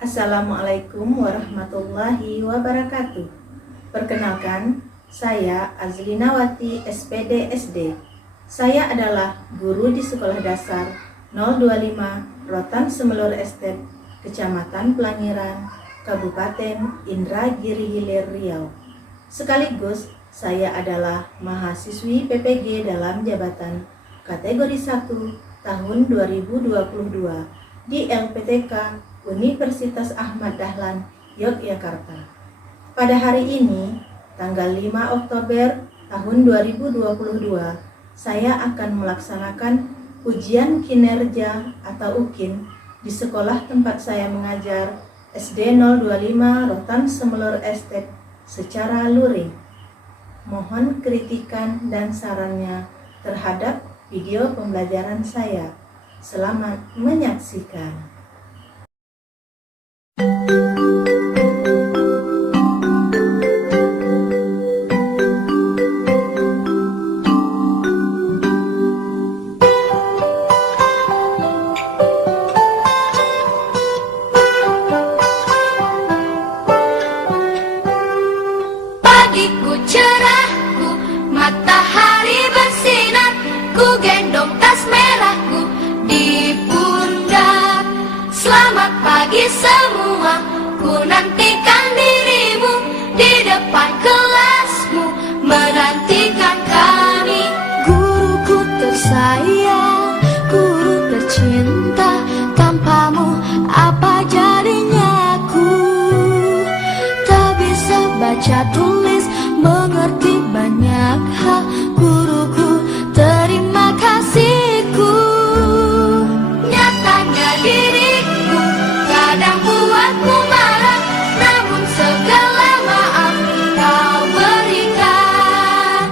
Assalamualaikum warahmatullahi wabarakatuh. Perkenalkan, saya Azlinawati SPD SD. Saya adalah guru di Sekolah Dasar 025 Rotan Semelur Estate, Kecamatan Pelangiran, Kabupaten Indragiri Hilir Riau. Sekaligus saya adalah mahasiswi PPG dalam jabatan kategori 1 tahun 2022 di LPTK Universitas Ahmad Dahlan, Yogyakarta. Pada hari ini, tanggal 5 Oktober tahun 2022, saya akan melaksanakan ujian kinerja atau UKIN di sekolah tempat saya mengajar SD 025 Rotan Semelur Estate secara luring. Mohon kritikan dan sarannya terhadap video pembelajaran saya. Selamat menyaksikan. Pagiku cerahku, matahari bersinar, ku gendong tas merahku di pundak. Selamat pagi semua, ku nantikan dirimu di depan kelasmu, menantikan kami. Guruku tersayang, guru tercinta, tanpamu apa jadinya aku? Tak bisa baca tulis, mengerti banyak hal. Guruku, terima kasihku. Nyatanya diriku kadang buatmu marah, namun segala maaf kau berikan.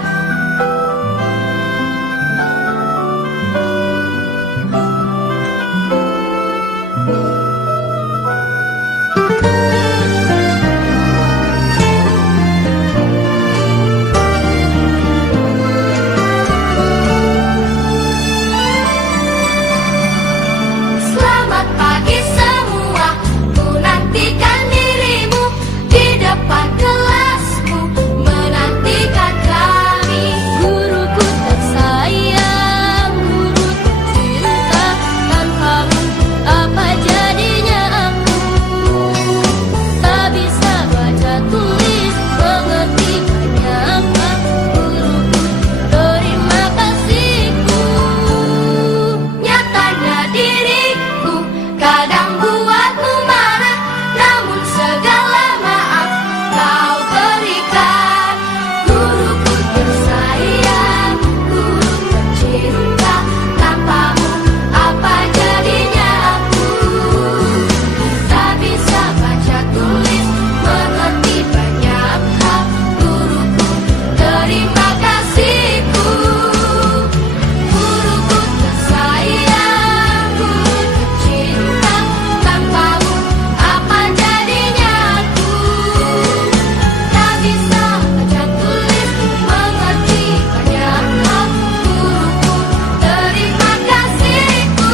Selamat pagi semua, ku nantikan dirimu di depan kelasmu, menantikan kami. Guruku tersayang, guru tercinta, tanpamu apa jadinya aku? Tak bisa baca tulis, mengerti banyak hal. Guruku, terima kasihku. Nyatanya diriku kadang buatmu marah, namun segala maaf kau berikan. Guruku tersayang, guru tercinta, tanpamu apa jadinya aku? Tak bisa baca tulis, mengerti banyak hal. Guruku, terima kasihku. Guruku tersayang, guru tercinta, tanpamu apa jadinya aku? Tak bisa baca tulis, mengerti banyak hal. Guruku, terima kasihku.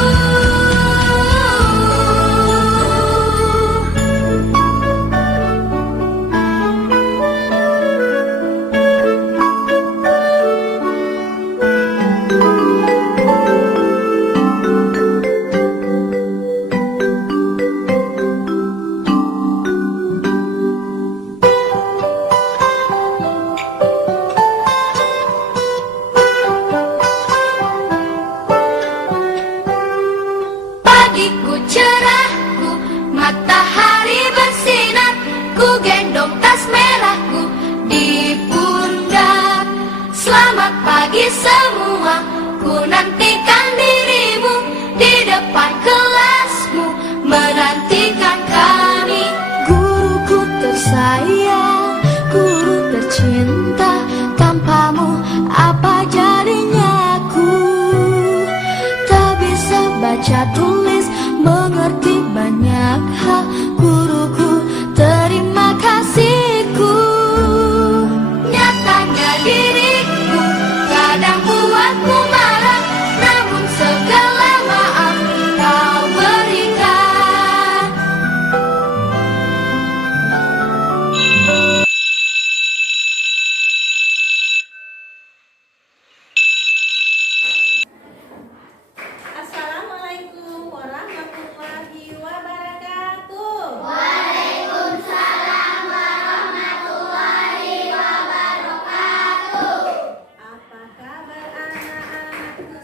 Pagiku cerahku, matahari bersinar, ku gendong tas merahku di pundak. Selamat pagi semua, ku nantikan dirimu di depan kelasmu, menantikan kami. Guruku tersayang, guru tercinta, tanpamu apa jadinya aku? Tak bisa baca tulis, mengerti banyak hal. Guruku, terima kasihku. Nyatanya diriku kadang buatmu marah, namun segala maaf kau berikan.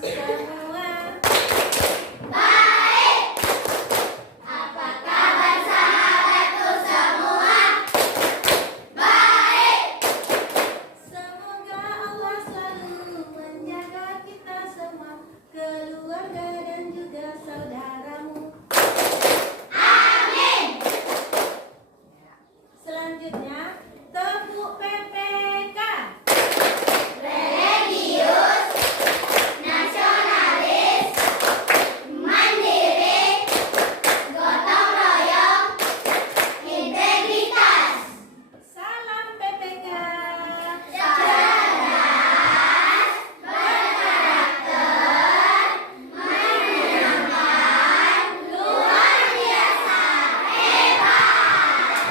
semua? Apa kabar sahabatku semua? Baik. Semoga Allah selalu menjaga kita semua, keluarga dan juga saudaramu. Amin. Selanjutnya, tepuk PPK. Religius, nasionalis, mandiri, gotong royong, integritas, Salam PPK. cerdas, berkarakter, menyenangkan, luar biasa, hebat.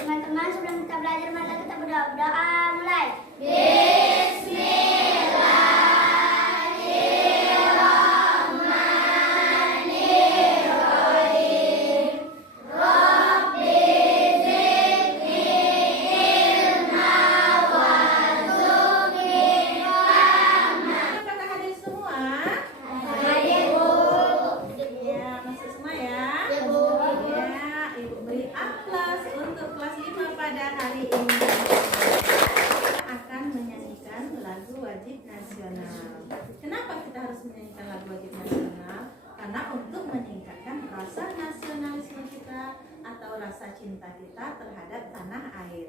Teman-teman, sebelum kita belajar, mari kita berdoa. Mulai. Bismillahirrahmanirrahim. Rabbi zidni ilma warzuqni fahma. Apakah hadir semua? Hadir, Bu. Ya, masuk semua ya. Ya, Bu. Ya, Ibu beri aplaus untuk kelas 5 pada hari ini. Kita akan menyanyikan lagu wajib nasional. Kenapa kita harus menyanyikan lagu wajib nasional? Karena untuk meningkatkan rasa nasionalisme kita atau rasa cinta kita terhadap tanah air.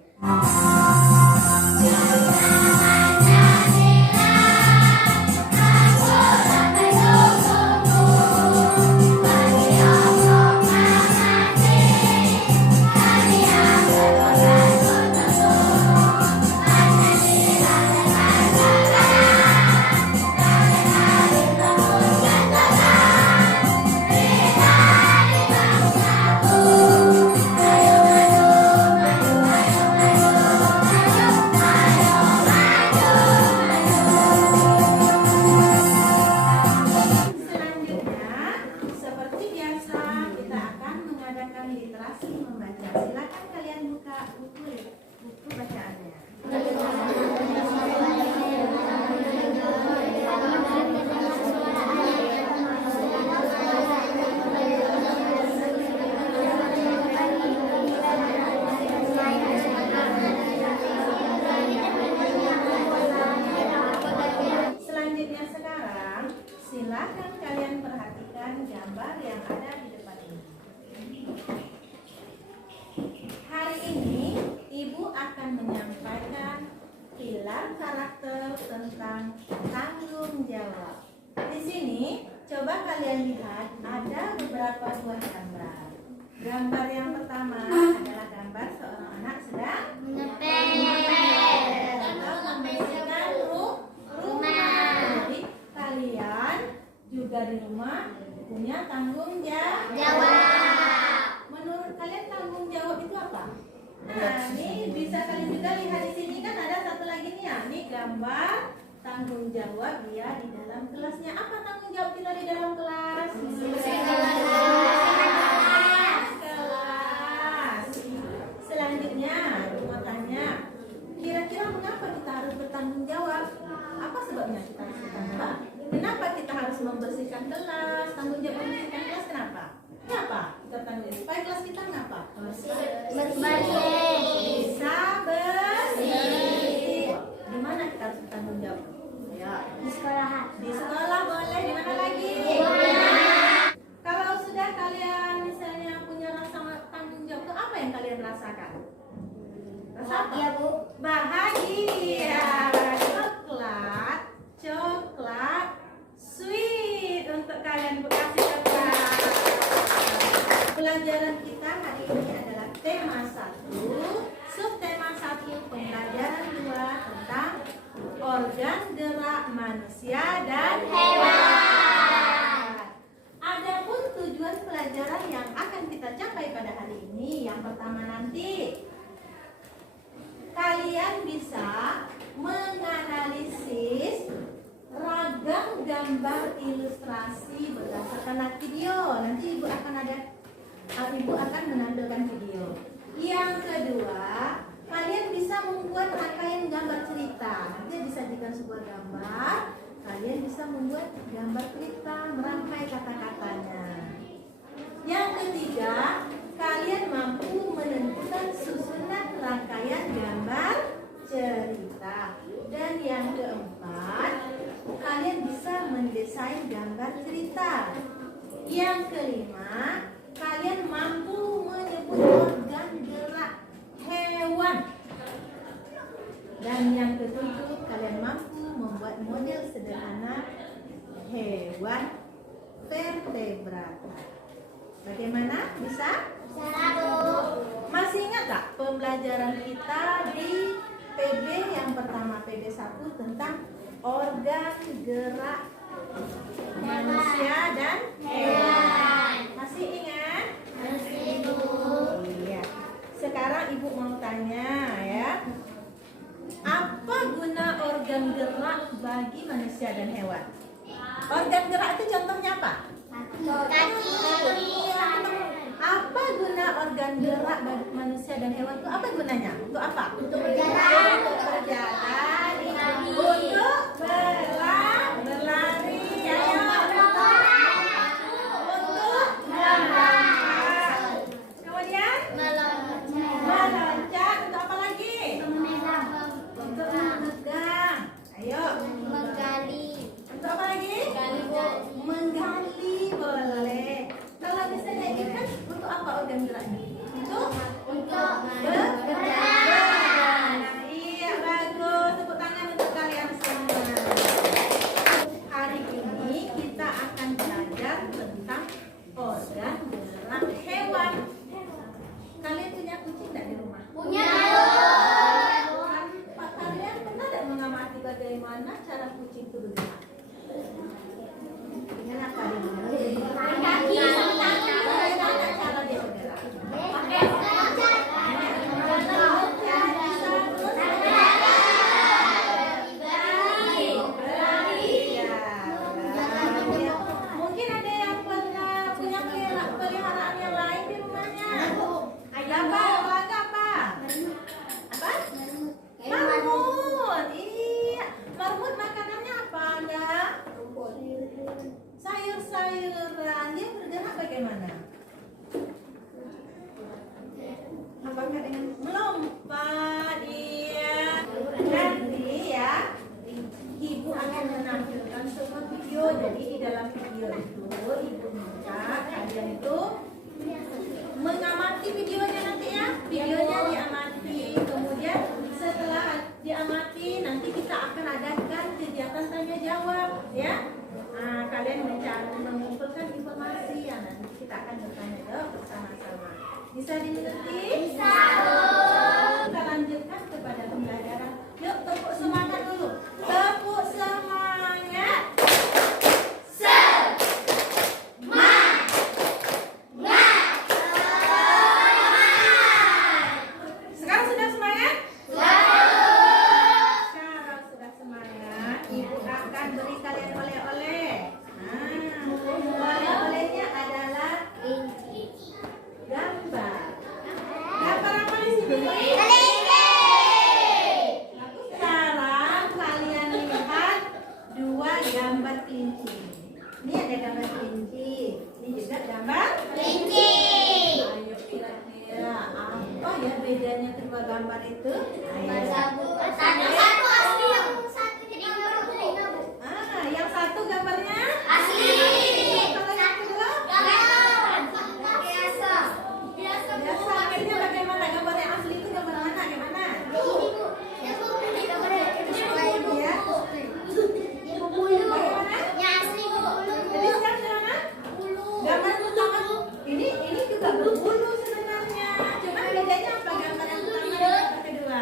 Selanjutnya, seperti biasa kita akan mengadakan literasi membaca. Silakan kalian buka buku bacaannya. Selanjutnya sekarang, silakan kalian perhatikan gambar yang ada di depan ini. Hari ini, Ibu akan menyampaikan pilar karakter tentang tanggung jawab. Di sini, coba kalian lihat ada beberapa buah gambar. Gambar yang pertama adalah gambar seorang anak sedang atau membersihkan rumah. Jadi kalian juga di rumah punya tanggung jawab. Menurut kalian tanggung jawab itu apa? Nah, ini bisa kalian juga lihat di sini kan ada satu lagi nih ya. Ini gambar tanggung jawab dia di dalam kelasnya. Apa tanggung jawab kita di dalam kelas? Kelas. Selanjutnya, mau tanya, kira-kira mengapa kita harus bertanggung jawab? Apa sebabnya kita harus bertanggung jawab? Kenapa kita harus membersihkan kelas? Tanggung jawab membersihkan kelas kenapa? Kenapa kita tanggung jawab? Supaya kelas kita kenapa? Bisa bersih. Di mana kita harus bertanggung jawab? Ya. Di sekolahan. Di sekolah boleh. Di mana lagi? Kalau sudah kalian misalnya punya rasa tanggung jawab, itu apa yang kalian rasakan? Rasa apa? Bahagia, Bu. Bahagia. Coklat, sweet untuk kalian bekasih coklat. Pelajaran kita hari ini adalah tema 1, subtema 1, pembelajaran 2 tentang organ gerak manusia dan hewan. Adapun tujuan pelajaran yang akan kita capai pada hari ini, yang pertama nanti kalian bisa menganalisis ragam gambar ilustrasi berdasarkan video. Nanti ibu akan menampilkan video. Yang kedua, kalian bisa membuat rangkaian gambar cerita. Nanti di membuat gambar cerita, merangkai kata-katanya. Yang ketiga, kalian mampu menentukan susunan rangkaian gambar cerita. Dan yang keempat, kalian bisa mendesain gambar cerita. Yang kelima, kalian mampu menyebut organ gerak hewan. Dan yang ketujuh, kalian mampu membuat model sederhana hewan vertebrata. Bagaimana? Bisa? Masih ingat gak pembelajaran kita di PB yang pertama, PB1 tentang organ gerak manusia dan hewan? Masih ingat? Iya. Sekarang Ibu mau tanya ya. Apa guna organ gerak bagi manusia dan hewan? Organ gerak itu contohnya apa? Kaki. Apa guna organ gerak bagi manusia dan hewan itu? Apa gunanya? Untuk apa? Untuk berjalan. Untuk berjalan, untuk berlari, ayo. Untuk melompat. Kemudian meloncat. Untuk apa lagi? Untuk memegang. Ayo. Untuk apa lagi? Menggali boleh. Kalau misalnya ini kan untuk apa organ geraknya? Untuk bergerak. Iya, bagus. Tepuk tangan untuk kalian semua. Hari ini kita akan belajar tentang organ gerak hewan. Kalian punya kucing tidak di rumah? Punya. Kalian pernah tidak mengamati bagaimana cara kucing itu bergerak? Dengan apa dia bergerak? Kaki sama tangan. Bagaimana cara dia bergerak? Pakai loncat. Mungkin ada yang pernah punya peliharaan yang lain di rumahnya. Apa? Olahraga apa? Apa? Marmut. Iya. Marmut makanannya apa? Ada sayur-sayuran. Dia bergerak bagaimana? Apakah dengan melompat? Iya. Nanti ya, Ibu akan menampilkan sebuah video. Jadi di dalam video itu Ibu minta kalian itu mengamati videonya nanti ya. Videonya diamati. Kemudian setelah diamati nanti kita akan adakan kegiatan tanya jawab ya. Nah, kalian mencari mengumpulkan informasi ya, nanti kita akan bertanya jawab bersama-sama. Bisa dimengerti? Bisa. Kita lanjutkan kepada pembelajaran. Yuk, tepuk semangat dulu. Tepuk semangat. Sekarang sudah semangat? Sekarang sudah semangat. Ibu akan beri kalian oleh-oleh. Oleh-olehnya adalah gambar. Gambar apa di sini? Sekarang kalian lihat dua gambar kelinci. Ini ada gambar kelinci. Ini juga gambar. Ayo kira-kira apa ya bedanya kedua gambar itu? Ayo. Yang satu gambarnya Asli. Kalau yang kedua biasa. Aslinya bagaimana? Gambar yang asli itu gambar mana? Gimana? Jadi sekarang gimana? Gambar pertama ini juga berbulu sebenarnya. Cuma bedanya apa gambar yang pertama dan gambar kedua?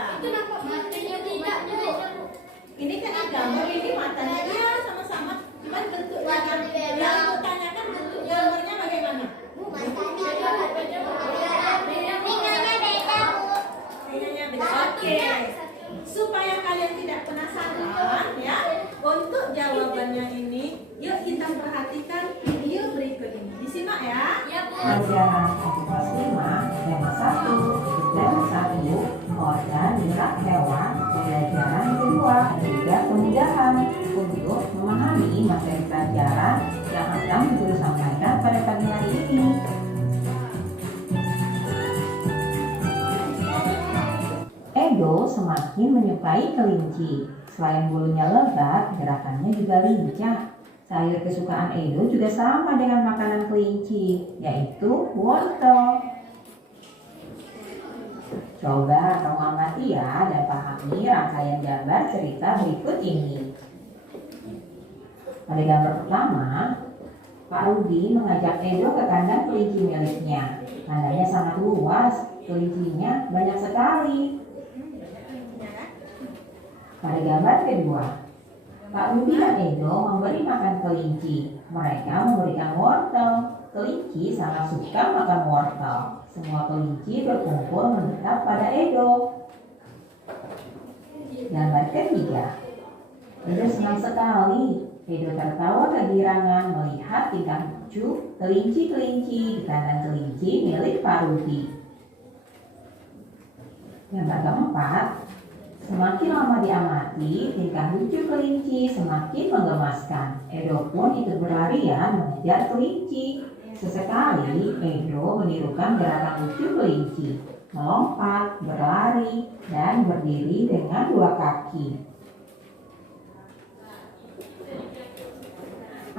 semakin menyukai kelinci. Selain bulunya lebat, gerakannya juga lincah. Sayur kesukaan Edo juga sama dengan makanan kelinci, yaitu wortel. Coba kamu amati ya dan pahami rangkaian gambar cerita berikut ini. Pada gambar pertama, Pak Rudi mengajak Edo ke kandang kelinci miliknya. Kandangnya sangat luas, kelincinya banyak sekali. Pada gambar kedua, Pak Rudi dan Edo memberi makan kelinci. Mereka memberikan wortel. Kelinci sangat suka makan wortel. Semua kelinci berkumpul mendekat pada Edo. Gambar ketiga, Edo senang sekali. Edo tertawa kegirangan melihat tingkah lucu kelinci-kelinci di kandang kelinci milik Pak Rudi. Gambar keempat, semakin lama diamati, tingkah lucu kelinci semakin menggemaskan. Edo pun ikut berlarian mengejar kelinci. Sesekali Edo menirukan gerakan lucu kelinci, melompat, berlari, dan berdiri dengan dua kaki.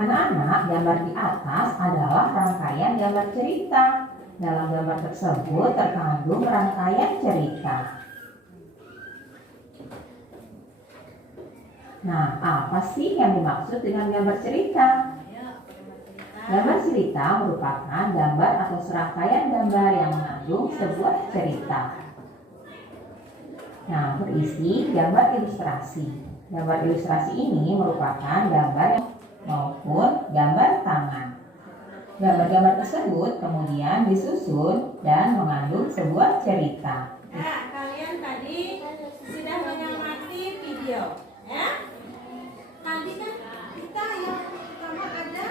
Anak-anak, gambar di atas adalah rangkaian gambar cerita. Dalam gambar tersebut terkandung rangkaian cerita. Nah, apa sih yang dimaksud dengan gambar cerita? Gambar cerita merupakan gambar atau serangkaian gambar yang mengandung sebuah cerita. Nah, berisi gambar ilustrasi. Gambar ilustrasi ini merupakan gambar maupun gambar tangan. Gambar-gambar tersebut kemudian disusun dan mengandung sebuah cerita. Ya, kalian tadi sudah mengamati video, ya? Tadi kan kita yang pertama ada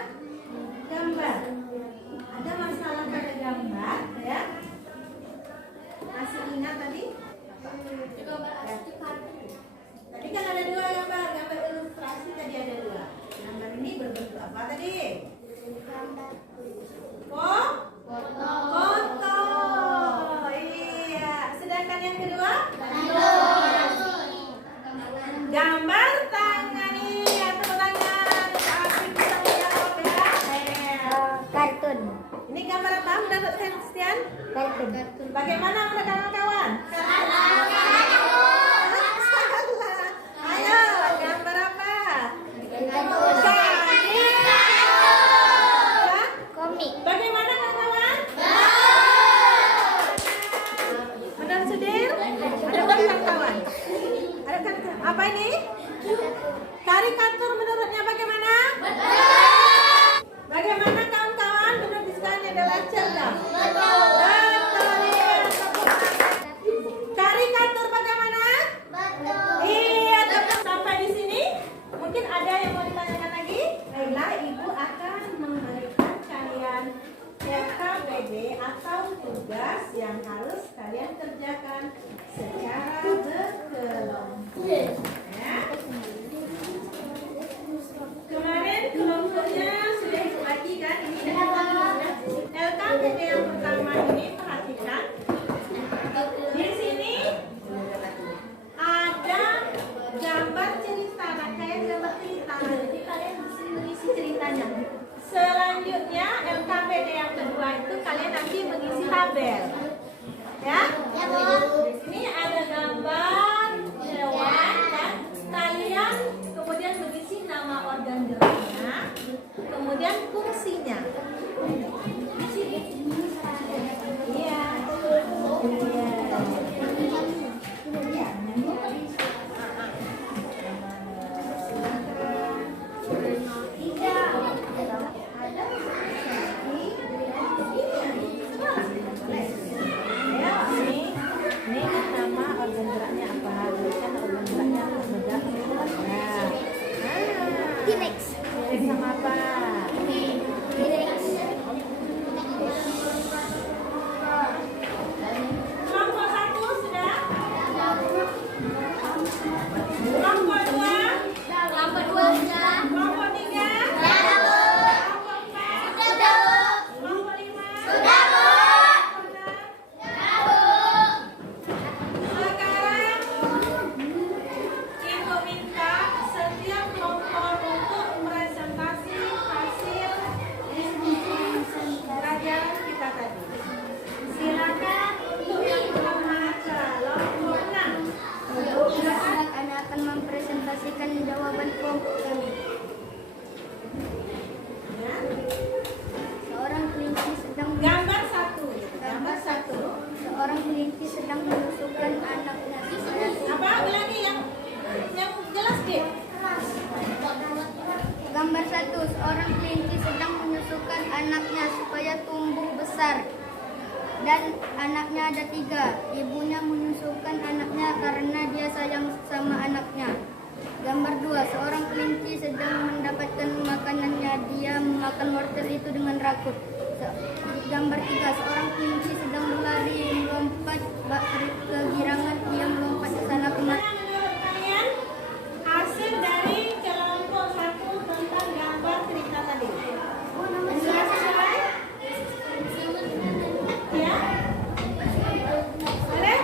gambar, ada masalah pada gambar, ya? Masih ingat tadi? Tadi kan ada dua gambar, gambar ilustrasi tadi ada dua. Gambar ini berbentuk apa tadi? Foto. Iya. Sedangkan yang kedua? Gambar tangan. Iya, tepuk tangan. Asik bisa menjawab ya. Kartun. Ini gambar apa menurut Christian? Kartun. Bagaimana menurut kawan-kawan? Salah. Ayo, gambar apa? Komik. Bagaimana kawan-kawan? Benar Sudir? Ada kawan-kawan? Ada kan? Apa ini? Karikatur menurutnya bagaimana? Bagaimana kawan-kawan? Menurut Diskan adalah cerdas. Betul. Iya. Karikatur bagaimana? Iya. Sampai di sini. Mungkin ada yang mau ditanyakan lagi? Baiklah, Ibu akan memberikan kalian LKPD atau tugas yang harus kalian kerjakan secara berkelompok. Ya. Kemarin kelompoknya sudah ikut lagi kan? Ini LKPD yang pertama ini perhatikan. Di sini ada gambar cerita, rangkaian gambar cerita. Jadi kalian mesti mengisi ceritanya. Selanjutnya LKPD yang kedua itu kalian nanti mengisi tabel. Ya? Di sini ada gambar hewan dan kalian kemudian mengisi nama organ geraknya, kemudian fungsinya. Iya. Ini Cik. Gambar 1. Seorang kelinci sedang menyusukan anaknya supaya tumbuh besar. Dan anaknya ada 3. Ibunya menyusukan anaknya karena dia sayang sama anaknya. Gambar 2. Seorang kelinci sedang mendapatkan makanannya. Dia memakan wortel itu dengan rakus. Gambar 3. Seorang kelinci sedang berlari melompat bak kegirangan. Ia melompat ke sana kemari. Menurut kalian hasil dari kelompok 1 tentang gambar cerita tadi? Sudah sesuai? Ya? Boleh?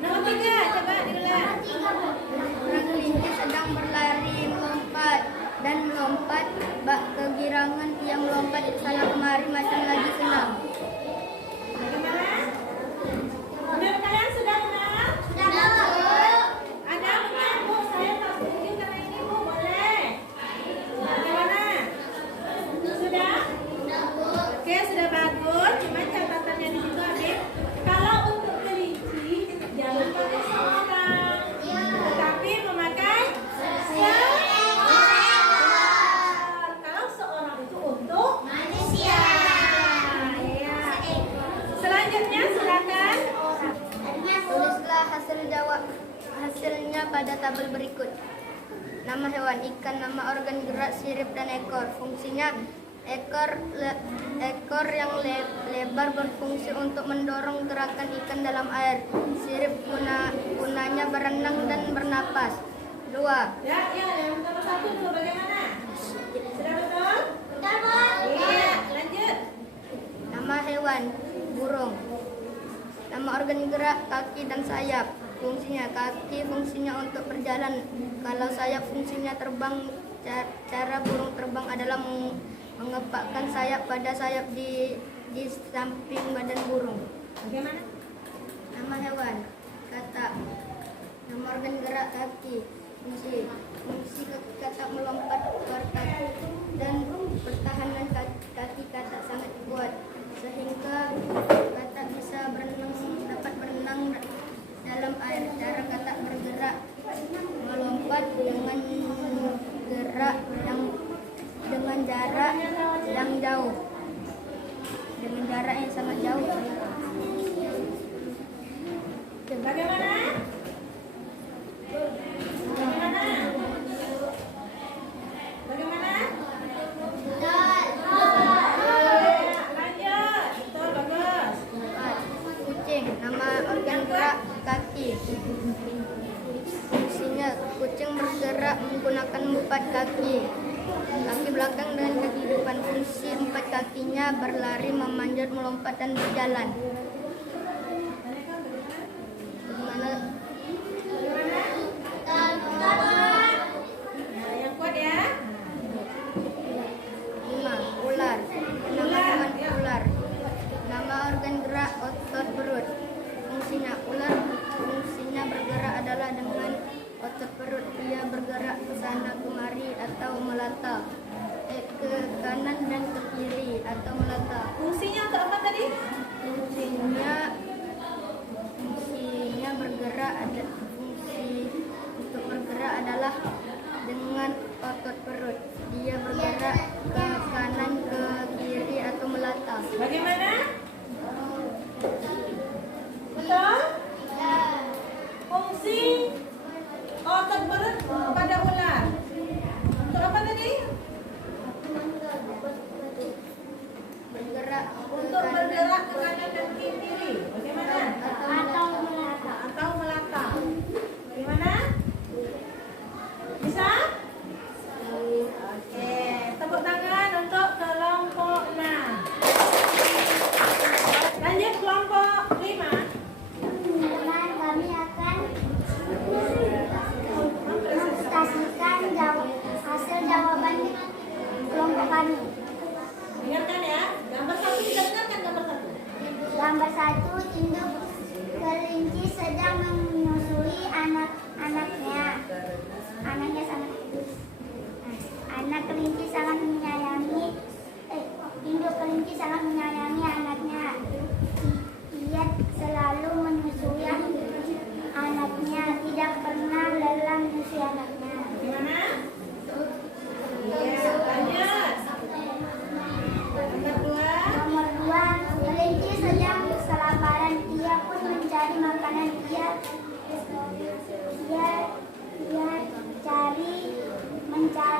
Nomor 3, coba diulang. Seorang kelinci sedang berlari melompat dan melompat bak kegirangan. Ia melompat ke sana kemari macam lagi senang. Bagaimana? Menurut kalian sudah kenal? Ada mungkin Bu, saya tak setuju karena ini Bu, boleh? Bagaimana? Sudah? Oke, sudah bagus. Cuma catatannya di situ Adik. Kalau untuk kelinci, jangan pakai seorang, tetapi memakai seorang. Kalau seorang itu untuk manusia. Ya. Selanjutnya silakan. Tulislah hasilnya pada tabel berikut. Nama hewan, ikan, nama organ gerak, sirip dan ekor. Fungsinya ekor yang lebar berfungsi untuk mendorong gerakan ikan dalam air. Sirip gunanya berenang dan bernapas. 2. Ya, yang nomor 1 dulu bagaimana? Sudah betul? Iya, lanjut. Nama hewan, burung. Nama organ gerak, kaki dan sayap. Fungsinya, kaki fungsinya untuk berjalan. Kalau sayap fungsinya terbang. Cara burung terbang adalah mengepakkan sayap pada sayap di samping badan burung. Bagaimana? Nama hewan, katak. Nama organ gerak, kaki. Fungsi katak melompat keluar kaki dan pertahanan kaki katak sangat kuat sehingga katak bisa dapat berenang dalam air. Cara katak bergerak melompat dengan jarak yang jauh, dengan jarak yang sangat jauh. Bagaimana? Bagaimana? Bagaimana? Lanjut. Betul, bagus. 4. Kucing, nama organ gerak, kaki. Fungsinya, kucing bergerak menggunakan 4 kaki. Kaki belakang dan kaki depan. Fungsi 4 kakinya berlari, memanjat, melompat dan berjalan. Bagaimana? Nah, yang kuat ya. 5. Ular. Nama hewan, ular. Nama organ gerak, otot perut. Fungsinya, ular fungsinya bergerak adalah dengan otot perut. Ia bergerak ke sana kemari atau melata, ke kanan dan ke kiri atau melata. Fungsinya untuk apa tadi? Fungsinya bergerak untuk bergerak adalah dengan otot perut. Dia bergerak ke kanan, ke kiri atau melata. Bagaimana? Betul? Fungsi otot perut pada ular. Untuk apa tadi? Bergerak Untuk bergerak ke kanan dan ke kiri. Bagaimana? Atau melata. Bagaimana? Bisa? Oke, tepuk tangan untuk kelompok 6. Lanjut kelompok 5. Teman-teman, kami akan mempresentasikan hasil jawaban kelompok kami. Dengarkan ya. Gambar 1 kita dengarkan gambar 1. Gambar 1, induk kelinci sedang menyusui anaknya. Anaknya sangat anak kelinci sangat menyayangi. Induk kelinci sangat menyayangi anaknya. Ia selalu menyusui anaknya, tidak pernah lelah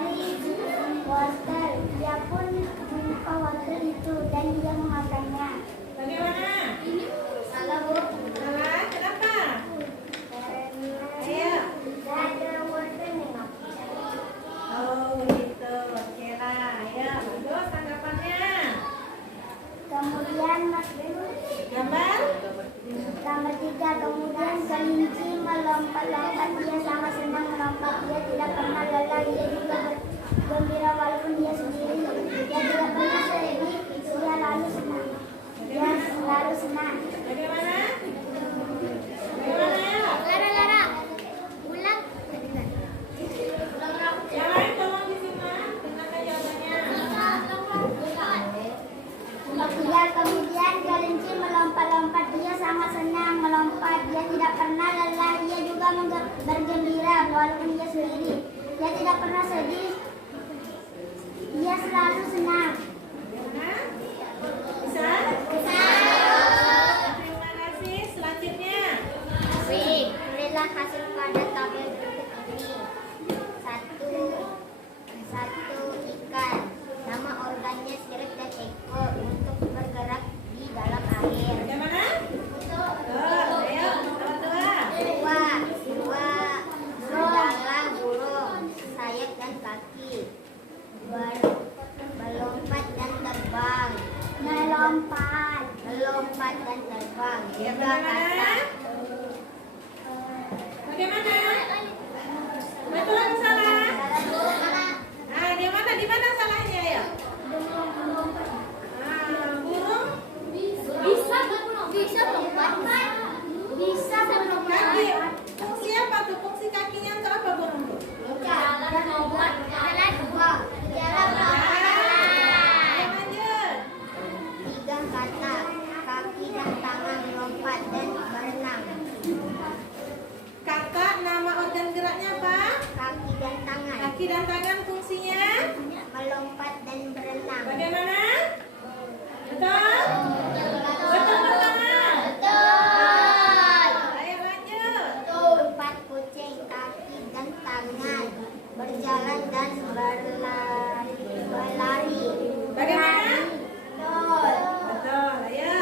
mencari wortel. Dia pun menyuka wortel itu dan dia memakannya. Bagaimana? Salah, Bu. Salah, kenapa? Ayo. Ada wortel memang. Oh, gitu. Oke lah. Ayo, bagus tanggapannya. Kemudian Gambar? Gambar 3, kemudian kelinci melompat-lompat. Dia sangat senang melompat. Dia tidak pernah lelah. Dia juga bergembira walaupun dia sendiri. Dia tidak pernah sedih. Dia lalu senang. Dia selalu senang. Bagaimana? Bagaimana ya? Lara, ulang. Yang lain tolong disimak. Dengarkan jawabannya. Kemudian kelinci melompat-lompat. Dia sangat senang melompat. Dia tidak pernah lelah. Dia juga bergembira walaupun dia sendiri. Dia tidak pernah sedih. Dia selalu senang. Bagaimana? Bisa? Terima kasih. Selanjutnya. Baik, berilah hasil pada tabel berikut ini. Satu ikan. Nama organnya sirip dan ekor untuk bergerak di dalam air. Bagaimana? Ayo, dua. Dua adalah burung, sayap dan kaki. Melompat dan terbang. Melompat dan terbang. Ya, Tiga bagaimana? kata. Bagaimana? Betul atau salah? Nah, di mana? Di mana salahnya ya? Burung Bisa melompat. kaki. Fungsi apa tuh? Fungsi kakinya untuk apa burung tuh? Jalan melompat. Jalan dua. Jalan Ayo lanjut. Tiga kata. Kaki dan tangan melompat dan berenang. Kakak, nama organ geraknya apa? Kaki dan tangan Kaki dan tangan fungsinya? melompat dan berenang. Bagaimana? Betul? Betul bersama? Ayo lanjut. Empat kucing, kaki dan tangan berjalan dan berlari. Bagaimana? Betul. Betul. Ayo.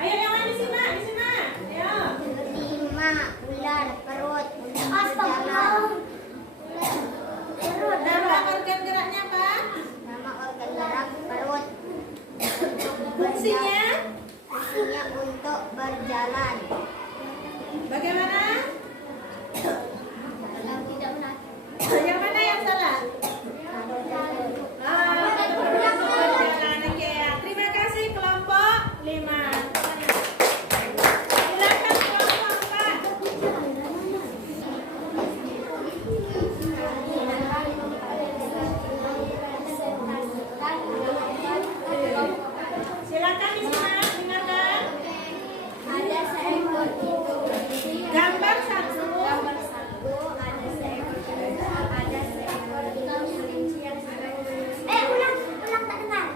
Ayo yang lain disimak, disimak. Ayo. 5 ular perut untuk berjalan. Nama organ geraknya apa? Nama organ gerak perut. Fungsinya? Fungsinya untuk berjalan. Bagaimana? Tidak benar. Yang mana yang salah? Berjalan. Oke. Terima kasih kelompok 5. Silakan kelompok 4. Silakan disimak, dengarkan. Ada seekor itu. Gambar 1. Gambar 1 ada seekor kelinci. Ada seekor itu kelinci yang sedang menyusui. Ulang tak dengar.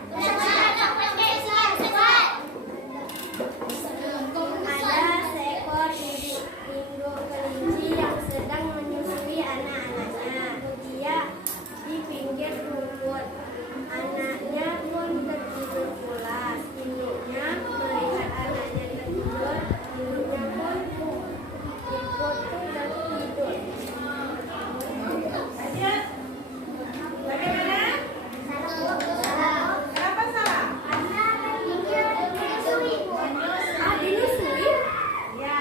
Ada seekor induk kelinci yang sedang menyusui anak-anaknya. Dia di pinggir rumput. Anaknya pun tertidur pulas. Induknya melihat anaknya tertidur. Induknya pun ikut tertidur. Lanjut. Bagaimana? Kenapa salah? Dinyusui. Ya.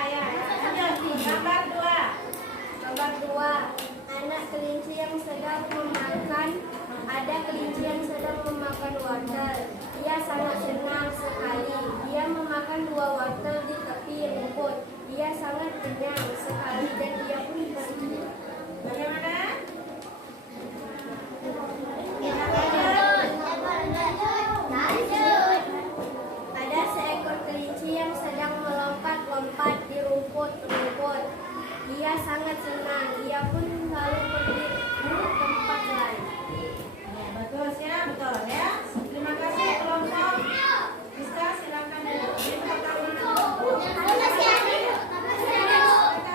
Lanjut. Gambar 2. Gambar 2. Anak kelinci yang sedang memakan. Ada kelinci yang sedang memakan wortel. Dia sangat senang sekali. Dia memakan 2 wortel di tepi rumput. Dia sangat kenyang sekali dan dia pun pergi. Bagaimana? Ada seekor kelinci yang sedang melompat-lompat di rumput-rumput. Dia sangat senang. Dia pun lalu pergi ke tempat lain. Bagus ya, betul ya. Terima kasih kelompok. Bisa silakan duduk di tempat kami. Ada masih ada.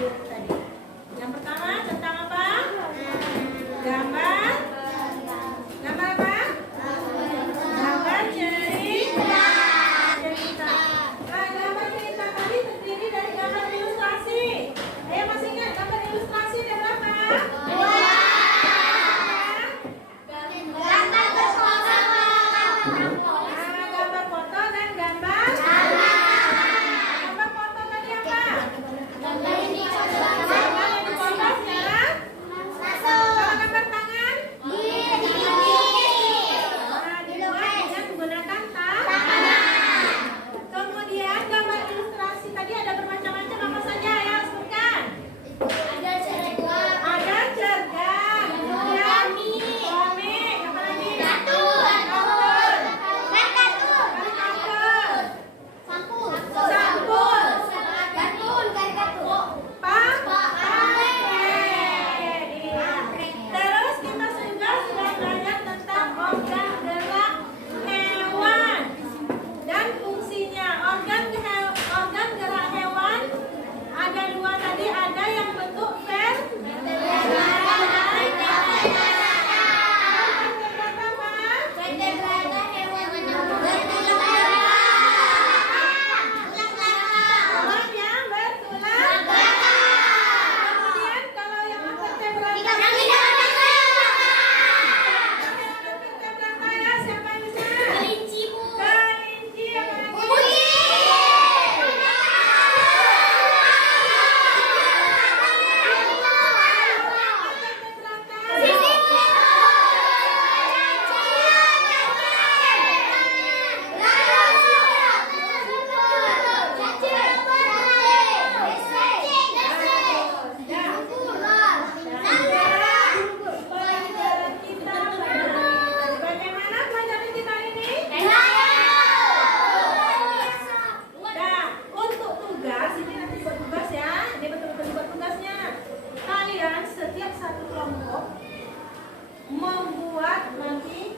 tadi. Yang pertama tentang apa? Gambar. Gambar apa? Gambar cerita. Nah, gambar cerita tadi terdiri dari gambar ilustrasi. Ayo masih ingat gambar ilustrasi ada berapa? Gambar foto dan gambar. Gambar foto tadi apa? Gambar yang dipotong secara. Kalau gambar tangan? Dibuat dengan menggunakan tangan. Kemudian gambar ilustrasi tadi ada bermacam-macam, apa saja ya? Sebutkan. Ada cergam, kemudian komik, apa lagi? Kartun, karikatur, sampul, terus kita sudah belajar tentang organ gerak hewan dan fungsinya. Organ gerak hewan ada dua tadi, ada yang bentuk kemudian kalau yang vertebrata ya, siapa yang bisa? Kelinci, apa lagi? Bagaimana pelajaran kita ini? Nah, untuk tugas ini nanti buat tugas ya. Ini betul-betul buat tugasnya. Kalian setiap satu kelompok membuat nanti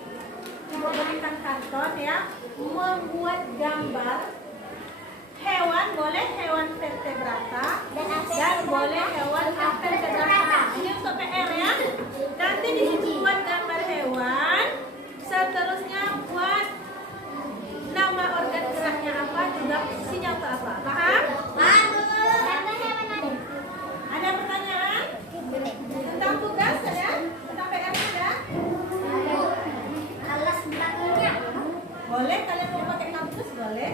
memberikan karton ya, membuat gambar hewan, boleh hewan vertebrata dan boleh hewan vertebrata. Ini untuk PR ya. Nanti di situ buat gambar hewan, seterusnya buat nama organ geraknya apa, juga fungsinya untuk apa. Paham? Ada pertanyaan? Tentang tugas ada? Tentang PR ada? Boleh kalian mau pakai kampus boleh?